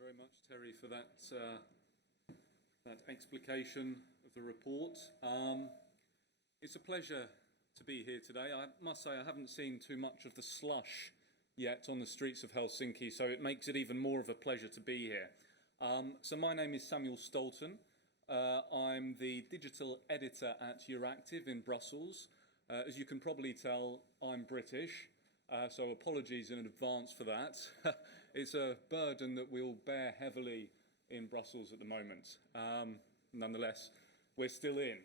very much, Terry, for that explication of the report. It's a pleasure to be here today. I must say I haven't seen too much of the slush yet on the streets of Helsinki, so it makes it even more of a pleasure to be here. So my name is Samuel Stolton. I'm the digital editor at Euractiv in Brussels. As you can probably tell, I'm British, so apologies in advance for that. It's a burden that we'll bear heavily in Brussels at the moment. Nonetheless, we're still in.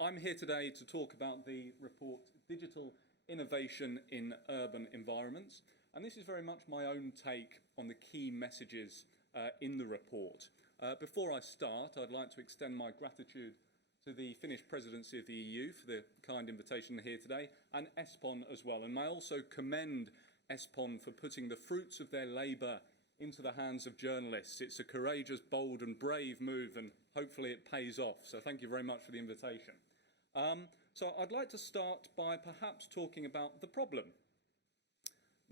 I'm here today to talk about the report Digital Innovation in Urban Environments, and this is very much my own take on the key messages in the report. Before I start, I'd like to extend my gratitude to the Finnish Presidency of the EU for the kind invitation here today, and ESPON as well. And may I also commend ESPON for putting the fruits of their labour into the hands of journalists. It's a courageous, bold and brave move, and hopefully it pays off. So thank you very much for the invitation. So I'd like to start by perhaps talking about the problem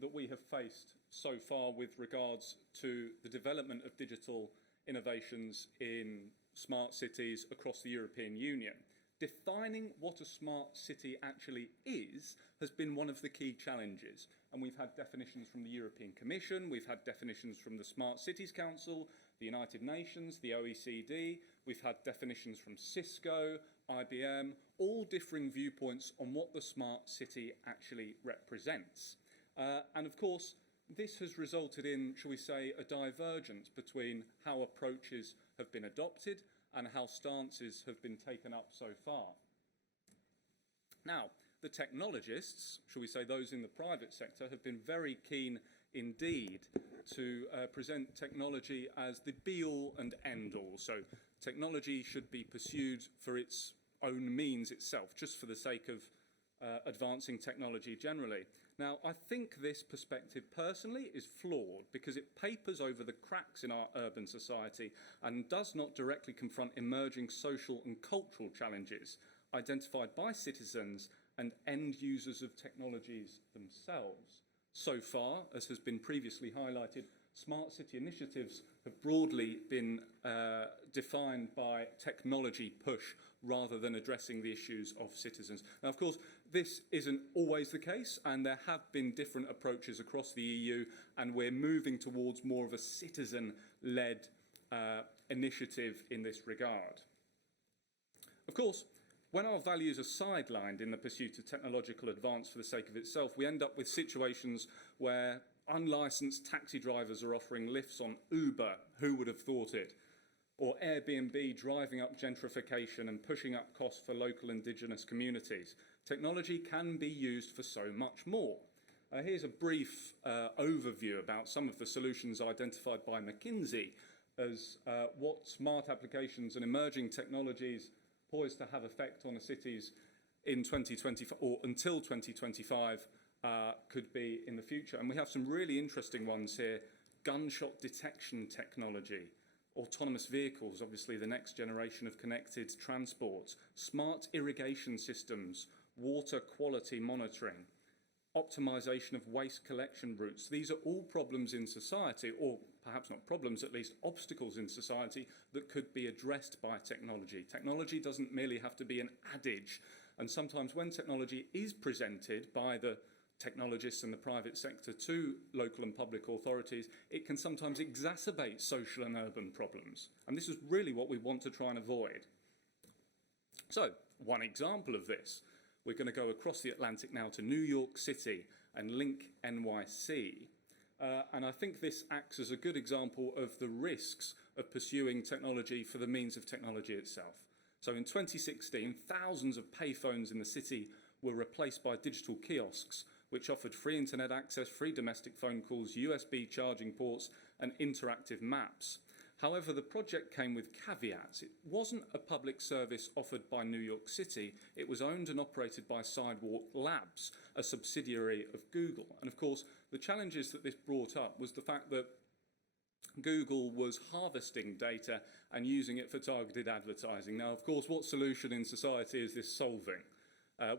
that we have faced so far with regards to the development of digital innovations in smart cities across the European Union. Defining what a smart city actually is has been one of the key challenges. And we've had definitions from the European Commission, we've had definitions from the Smart Cities Council, the United Nations, the OECD, we've had definitions from Cisco, IBM, all differing viewpoints on what the smart city actually represents. And of course, this has resulted in, shall we say, a divergence between how approaches have been adopted and how stances have been taken up so far. Now, the technologists, shall we say those in the private sector, have been very keen indeed to present technology as the be-all and end-all. So technology should be pursued for its own means itself, just for the sake of advancing technology generally. Now, I think this perspective personally is flawed because it papers over the cracks in our urban society and does not directly confront emerging social and cultural challenges identified by citizens and end users of technologies themselves. So far, as has been previously highlighted, smart city initiatives have broadly been defined by technology push rather than addressing the issues of citizens. Now, of course, this isn't always the case, and there have been different approaches across the EU, and we're moving towards more of a citizen-led initiative in this regard. Of course, when our values are sidelined in the pursuit of technological advance for the sake of itself, we end up with situations where unlicensed taxi drivers are offering lifts on Uber, who would have thought it, or Airbnb driving up gentrification and pushing up costs for local indigenous communities. Technology can be used for so much more. Here's a brief overview about some of the solutions identified by McKinsey as what smart applications and emerging technologies poised to have effect on the cities in 2025 or until 2025 could be in the future. And we have some really interesting ones here. Gunshot detection technology, autonomous vehicles, obviously the next generation of connected transport, smart irrigation systems, water quality monitoring, optimization of waste collection routes. These are all problems in society, or perhaps not problems, at least obstacles in society that could be addressed by technology. Technology doesn't merely have to be an adage, and sometimes when technology is presented by the technologists and the private sector to local and public authorities, it can sometimes exacerbate social and urban problems. And this is really what we want to try and avoid. So, one example of this, we're going to go across the Atlantic now to New York City and link NYC. And I think this acts as a good example of the risks of pursuing technology for the means of technology itself. So in 2016, thousands of payphones in the city were replaced by digital kiosks, which offered free internet access, free domestic phone calls, USB charging ports, and interactive maps. However, the project came with caveats. It wasn't a public service offered by New York City. It was owned and operated by Sidewalk Labs, a subsidiary of Google. And of course, the challenges that this brought up was the fact that Google was harvesting data and using it for targeted advertising. Now, of course, what solution in society is this solving?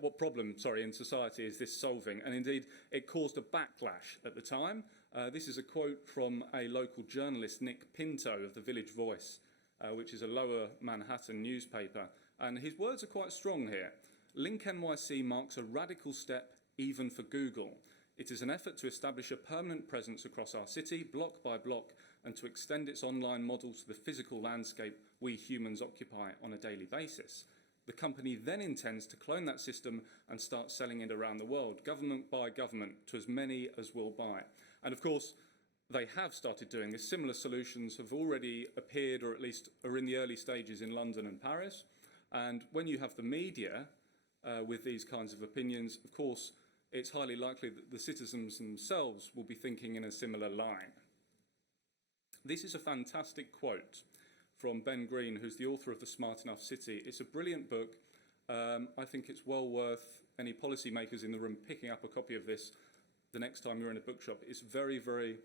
what problem, in society is this solving? And indeed, it caused a backlash at the time. This is a quote from a local journalist, Nick Pinto of the Village Voice, which is a lower Manhattan newspaper. And his words are quite strong here. Link NYC marks a radical step even for Google. It is an effort to establish a permanent presence across our city, block by block, and to extend its online model to the physical landscape we humans occupy on a daily basis. The company then intends to clone that system and start selling it around the world, government by government, to as many as will buy. And of course, they have started doing this. Similar solutions have already appeared, or at least are in the early stages in London and Paris. And when you have the media with these kinds of opinions, of course, it's highly likely that the citizens themselves will be thinking in a similar line. This is a fantastic quote from Ben Green, who's the author of The Smart Enough City. It's a brilliant book. I think it's well worth any policymakers in the room picking up a copy of this the next time you're in a bookshop. It's very, very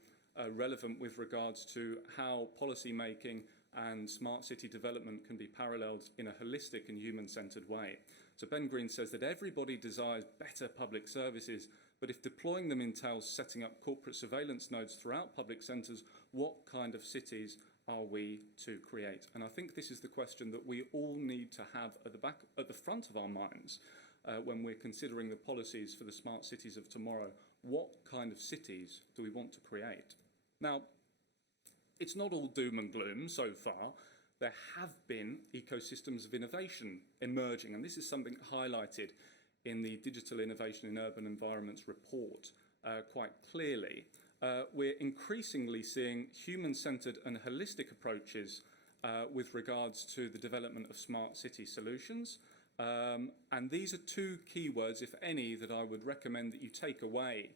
relevant with regards to how policy making and smart city development can be paralleled in a holistic and human-centred way. So Ben Green says that everybody desires better public services, but if deploying them entails setting up corporate surveillance nodes throughout public centres, what kind of cities are we to create? And I think this is the question that we all need to have at the front of our minds when we're considering the policies for the smart cities of tomorrow. What kind of cities do we want to create? Now, it's not all doom and gloom so far. There have been ecosystems of innovation emerging, and this is something highlighted in the Digital Innovation in Urban Environments report quite clearly. We're increasingly seeing human-centred and holistic approaches with regards to the development of smart city solutions. And these are two keywords, if any, that I would recommend that you take away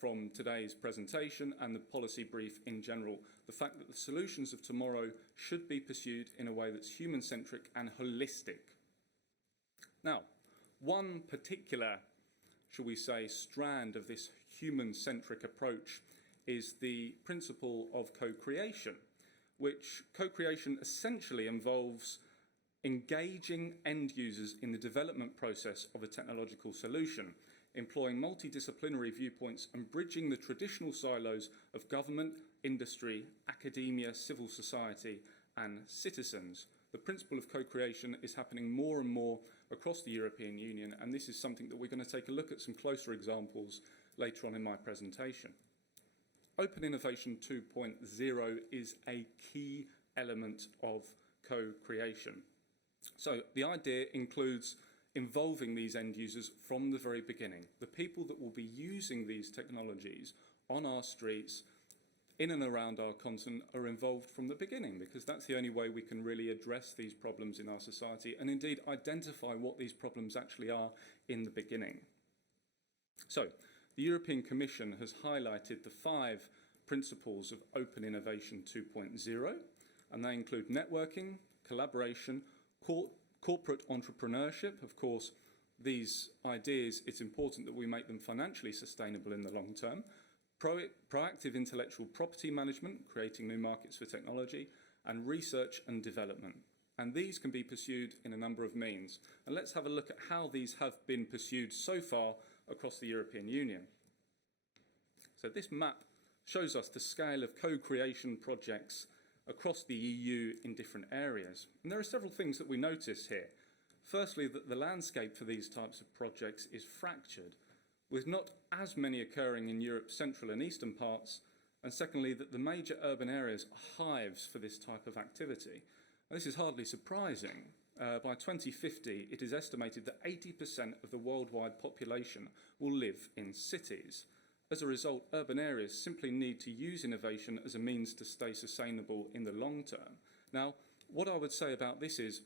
from today's presentation and the policy brief in general. The fact that the solutions of tomorrow should be pursued in a way that's human-centric and holistic. Now, one particular, shall we say, strand of this human-centric approach is the principle of co-creation, which co-creation essentially involves engaging end users in the development process of a technological solution, employing multidisciplinary viewpoints and bridging the traditional silos of government, industry, academia, civil society and citizens. The principle of co-creation is happening more and more across the European Union, and this is something that we're going to take a look at some closer examples later on in my presentation. Open Innovation 2.0 is a key element of co-creation. So the idea includes involving these end users from the very beginning. The people that will be using these technologies on our streets, in and around our continent, are involved from the beginning, because that's the only way we can really address these problems in our society and indeed identify what these problems actually are in the beginning. So the European Commission has highlighted the 5 principles of Open Innovation 2.0, and they include networking, collaboration, corporate entrepreneurship. Of course, these ideas, it's important that we make them financially sustainable in the long term. Proactive intellectual property management, creating new markets for technology, and research and development. And these can be pursued in a number of means. And let's have a look at how these have been pursued so far across the European Union. So this map shows us the scale of co-creation projects across the EU in different areas. And there are several things that we notice here. Firstly, that the landscape for these types of projects is fractured, with not as many occurring in Europe's central and eastern parts, and secondly, that the major urban areas are hives for this type of activity. And this is hardly surprising. By 2050, it is estimated that 80% of the worldwide population will live in cities. As a result, urban areas simply need to use innovation as a means to stay sustainable in the long term. Now, what I would say about this is,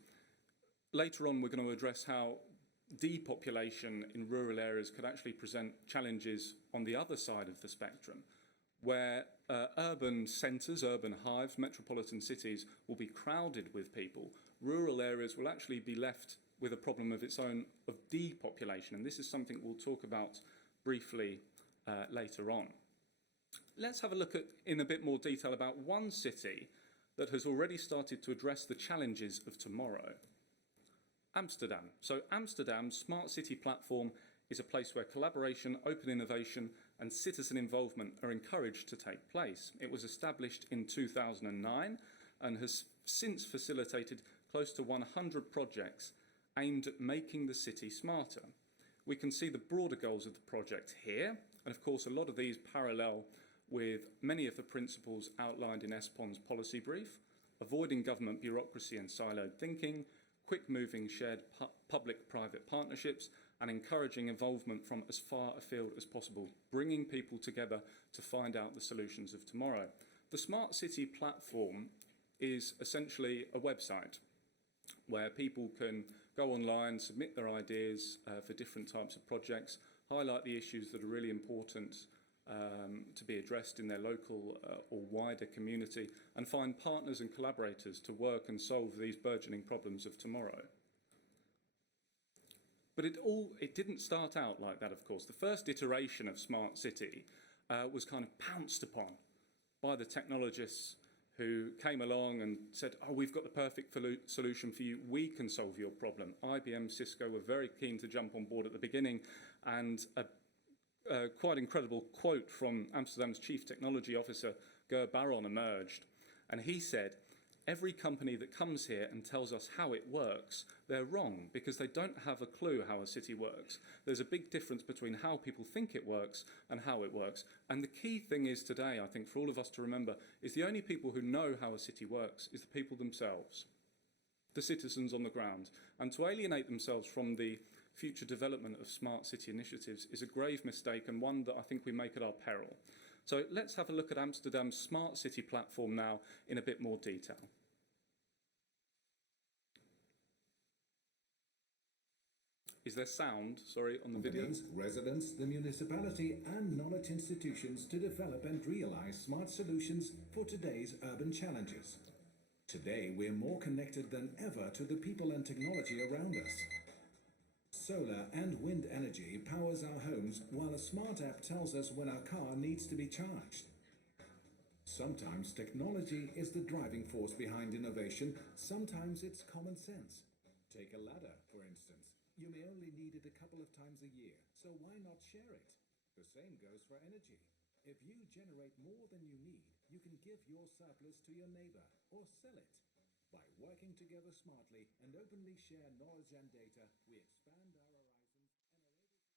later on we're going to address how depopulation in rural areas could actually present challenges on the other side of the spectrum, where urban centres, urban hives, metropolitan cities will be crowded with people. Rural areas will actually be left with a problem of its own of depopulation, and this is something we'll talk about briefly later on. Let's have a look at, in a bit more detail, about one city that has already started to address the challenges of tomorrow. Amsterdam. So Amsterdam's Smart City platform is a place where collaboration, open innovation and citizen involvement are encouraged to take place. It was established in 2009 and has since facilitated close to 100 projects aimed at making the city smarter. We can see the broader goals of the project here, and of course a lot of these parallel with many of the principles outlined in ESPON's policy brief: avoiding government bureaucracy and siloed thinking, quick-moving shared public-private partnerships, and encouraging involvement from as far afield as possible, bringing people together to find out the solutions of tomorrow. The Smart City platform is essentially a website where people can go online, submit their ideas for different types of projects, highlight the issues that are really important to be addressed in their local or wider community, and find partners and collaborators to work and solve these burgeoning problems of tomorrow. But it didn't start out like that, of course. The first iteration of Smart City was kind of pounced upon by the technologists who came along and said, oh, we've got the perfect solution for you. We can solve your problem. IBM, Cisco were very keen to jump on board at the beginning, and a quite incredible quote from Amsterdam's Chief Technology Officer, Ger Baron, emerged. And he said, every company that comes here and tells us how it works, they're wrong because they don't have a clue how a city works. There's a big difference between how people think it works and how it works. And the key thing is today, I think, for all of us to remember, is the only people who know how a city works is the people themselves, the citizens on the ground. And to alienate themselves from the future development of smart city initiatives is a grave mistake, and one that I think we make at our peril. So let's have a look at Amsterdam's Smart City platform now in a bit more detail. Is there sound, sorry, on the video? Residents, the municipality and knowledge institutions to develop and realize smart solutions for today's urban challenges. Today we're more connected than ever to the people and technology around us. Solar and wind energy powers our homes, while a smart app tells us when our car needs to be charged. Sometimes technology is the driving force behind innovation, sometimes it's common sense. Take a ladder, for instance. You may only need it a couple of times a year, so why not share it? The same goes for energy. If you generate more than you need, you can give your surplus to your neighbor or sell it. By working together smartly and openly share knowledge and data, we expand our horizons and are able to...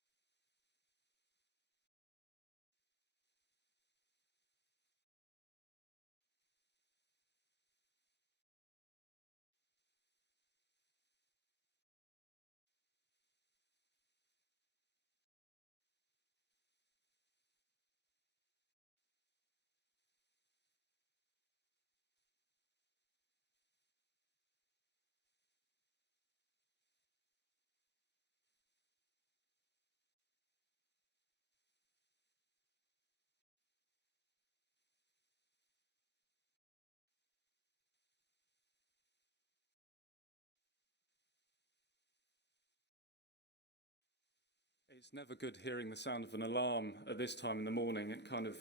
It's never good hearing the sound of an alarm at this time in the morning. It kind of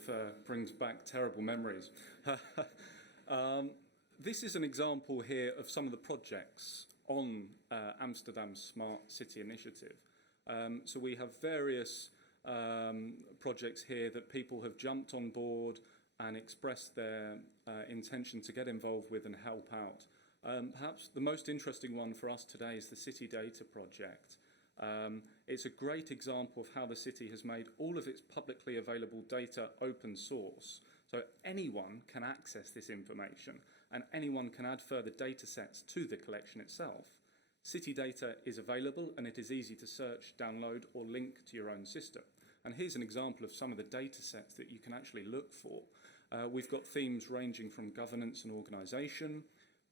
brings back terrible memories. This is an example here of some of the projects on Amsterdam's Smart City Initiative. So we have various projects here that people have jumped on board and expressed their intention to get involved with and help out. Perhaps the most interesting one for us today is the City Data Project. It's a great example of how the city has made all of its publicly available data open source. So anyone can access this information and anyone can add further data sets to the collection itself. City data is available and it is easy to search, download or link to your own system. And here's an example of some of the data sets that you can actually look for. We've got themes ranging from governance and organisation,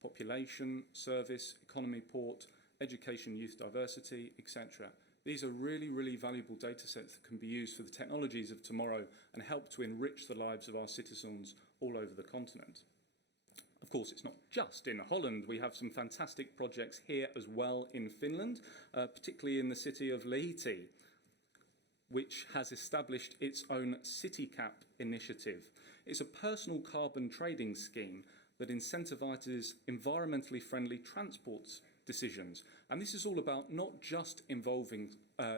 population, service, economy, port, education, youth diversity, etc. These are really, really valuable data sets that can be used for the technologies of tomorrow and help to enrich the lives of our citizens all over the continent. Of course, it's not just in Holland. We have some fantastic projects here as well in Finland, particularly in the city of Lahti, which has established its own CityCap initiative. It's a personal carbon trading scheme that incentivises environmentally friendly transport decisions. And this is all about not just involving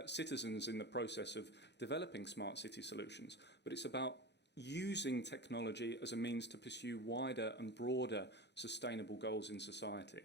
citizens in the process of developing smart city solutions, but it's about using technology as a means to pursue wider and broader sustainable goals in society.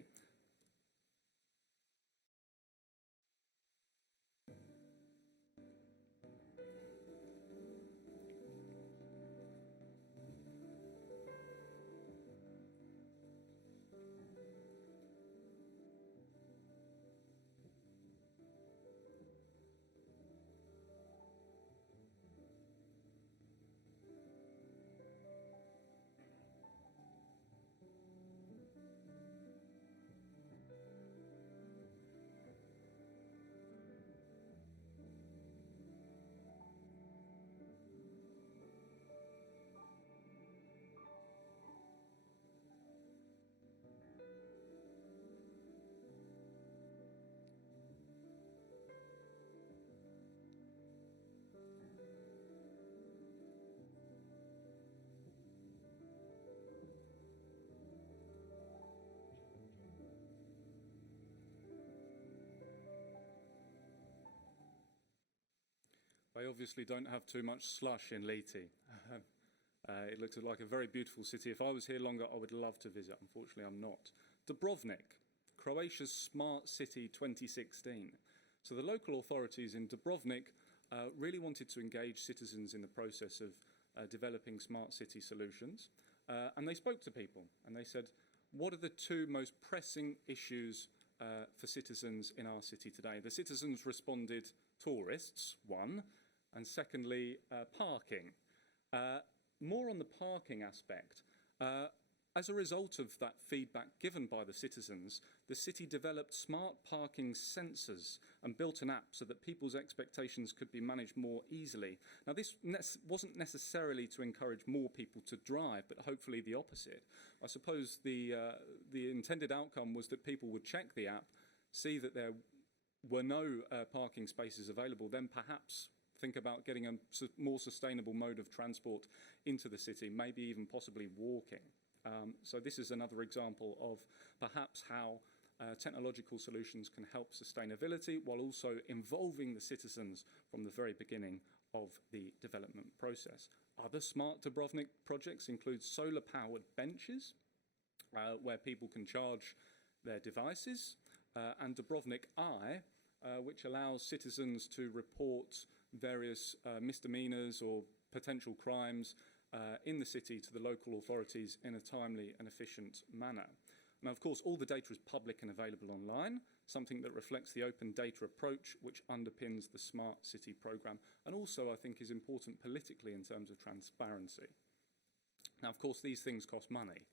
They obviously don't have too much slush in Liti. It looks like a very beautiful city. If I was here longer, I would love to visit. Unfortunately, I'm not. Dubrovnik, Croatia's Smart City 2016. So the local authorities in Dubrovnik really wanted to engage citizens in the process of developing smart city solutions. And they spoke to people and they said, what are the two most pressing issues for citizens in our city today? The citizens responded, tourists, one, and secondly, parking. More on the parking aspect. As a result of that feedback given by the citizens, the city developed smart parking sensors and built an app so that people's expectations could be managed more easily. Now, this wasn't necessarily to encourage more people to drive, but hopefully the opposite. I suppose the intended outcome was that people would check the app, see that there were no parking spaces available, then perhaps think about getting a more sustainable mode of transport into the city, maybe even possibly walking. So this is another example of perhaps how technological solutions can help sustainability while also involving the citizens from the very beginning of the development process. Other smart Dubrovnik projects include solar-powered benches where people can charge their devices, and Dubrovnik Eye, which allows citizens to report various misdemeanors or potential crimes in the city to the local authorities in a timely and efficient manner. Now, of course, all the data is public and available online, something that reflects the open data approach which underpins the Smart City programme, and also I think is important politically in terms of transparency. Now, of course, these things cost money.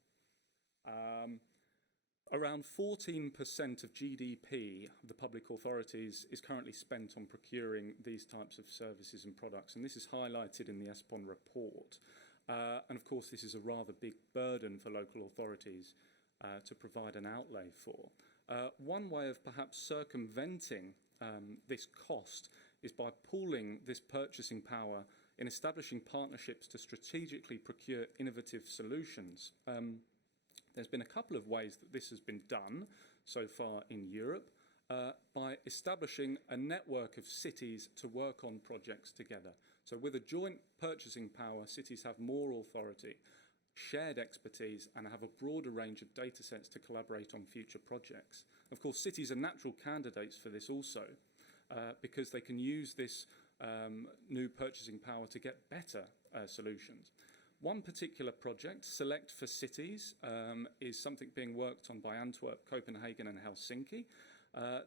Around 14% of GDP of the public authorities is currently spent on procuring these types of services and products, and this is highlighted in the ESPON report. And of course, this is a rather big burden for local authorities to provide an outlay for. One way of perhaps circumventing this cost is by pooling this purchasing power in establishing partnerships to strategically procure innovative solutions. There's been a couple of ways that this has been done so far in Europe by establishing a network of cities to work on projects together. So with a joint purchasing power, cities have more authority, shared expertise, and have a broader range of data sets to collaborate on future projects. Of course, cities are natural candidates for this also because they can use this new purchasing power to get better solutions. One particular project, Select for Cities, is something being worked on by Antwerp, Copenhagen and Helsinki.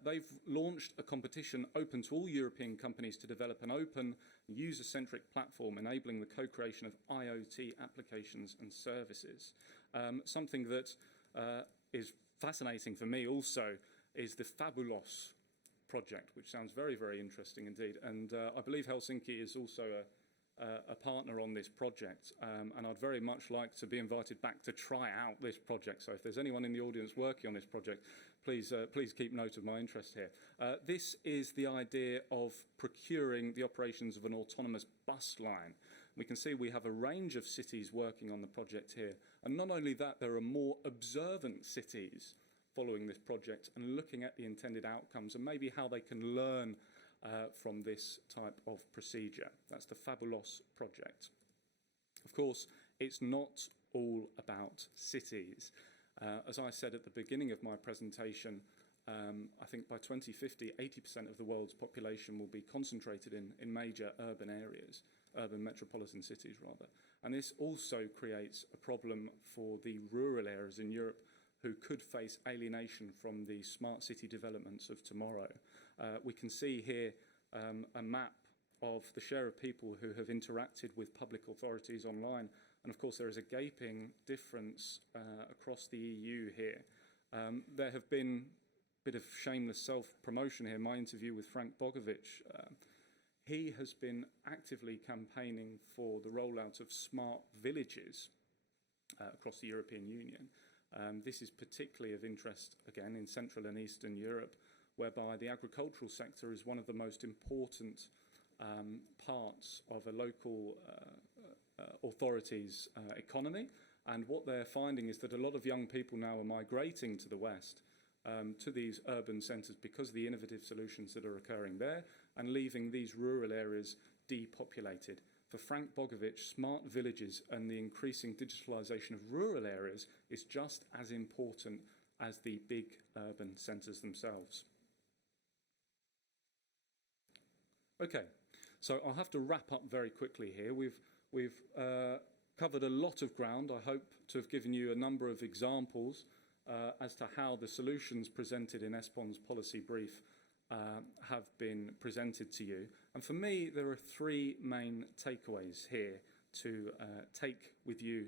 They've launched a competition open to all European companies to develop an open, user-centric platform enabling the co-creation of IoT applications and services. Something that is fascinating for me also is the Fabulos project, which sounds very, very interesting indeed. And I believe Helsinki is also a partner on this project, and I'd very much like to be invited back to try out this project. So if there's anyone in the audience working on this project, please keep note of my interest here. This is the idea of procuring the operations of an autonomous bus line. We can see we have a range of cities working on the project here, and not only that, there are more observant cities following this project and looking at the intended outcomes and maybe how they can learn from this type of procedure. That's the Fabulos project. Of course, it's not all about cities. As I said at the beginning of my presentation, I think by 2050, 80% of the world's population will be concentrated in major urban areas, urban metropolitan cities rather. And this also creates a problem for the rural areas in Europe who could face alienation from the smart city developments of tomorrow. We can see here a map of the share of people who have interacted with public authorities online. And of course, there is a gaping difference across the EU here. There have been a bit of shameless self-promotion here. My interview with Frank Bogovic, he has been actively campaigning for the rollout of smart villages across the European Union. This is particularly of interest, again, in Central and Eastern Europe, whereby the agricultural sector is one of the most important parts of a local authority's economy. And what they're finding is that a lot of young people now are migrating to the West, to these urban centres because of the innovative solutions that are occurring there and leaving these rural areas depopulated. For Frank Bogovic, smart villages and the increasing digitalisation of rural areas is just as important as the big urban centres themselves. Okay, so I'll have to wrap up very quickly here. We've covered a lot of ground. I hope to have given you a number of examples as to how the solutions presented in ESPON's policy brief have been presented to you. And for me, there are three main takeaways here to take with you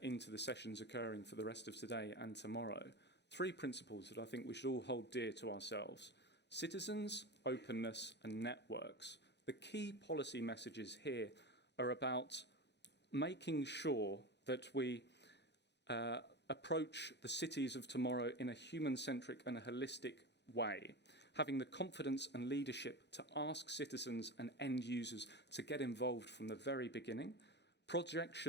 into the sessions occurring for the rest of today and tomorrow. Three principles that I think we should all hold dear to ourselves: citizens, openness, and networks. The key policy messages here are about making sure that we approach the cities of tomorrow in a human-centric and a holistic way, having the confidence and leadership to ask citizens and end users to get involved from the very beginning. Projects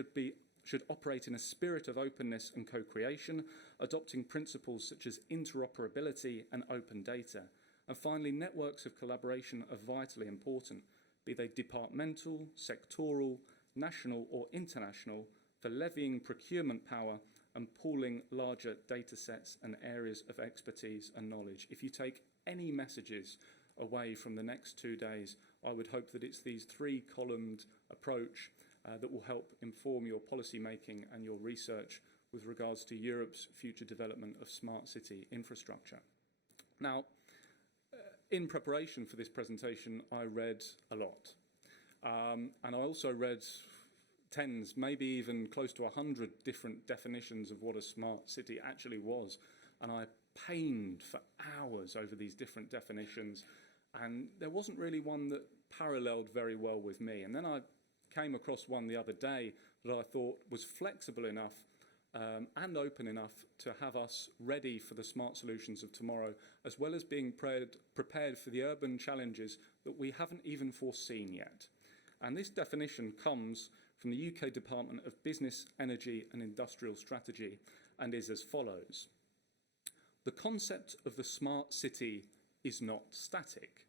should operate in a spirit of openness and co-creation, adopting principles such as interoperability and open data. And finally, networks of collaboration are vitally important, be they departmental, sectoral, national or international, for levying procurement power and pooling larger data sets and areas of expertise and knowledge. If you take any messages away from the next 2 days, I would hope that it's these three-columned approach that will help inform your policy making and your research with regards to Europe's future development of smart city infrastructure. Now, in preparation for this presentation, I read a lot. And I also read tens, maybe even close to 100 different definitions of what a smart city actually was. And I pained for hours over these different definitions. And there wasn't really one that paralleled very well with me. And then I came across one the other day that I thought was flexible enough and open enough to have us ready for the smart solutions of tomorrow, as well as being prepared for the urban challenges that we haven't even foreseen yet. And this definition comes from the UK Department of Business, Energy and Industrial Strategy and is as follows. The concept of the smart city is not static.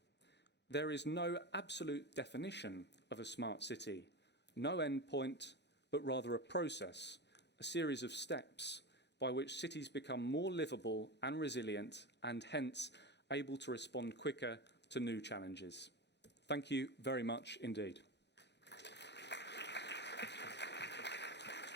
There is no absolute definition of a smart city, no endpoint, but rather a process, a series of steps by which cities become more livable and resilient and hence able to respond quicker to new challenges. Thank you very much indeed.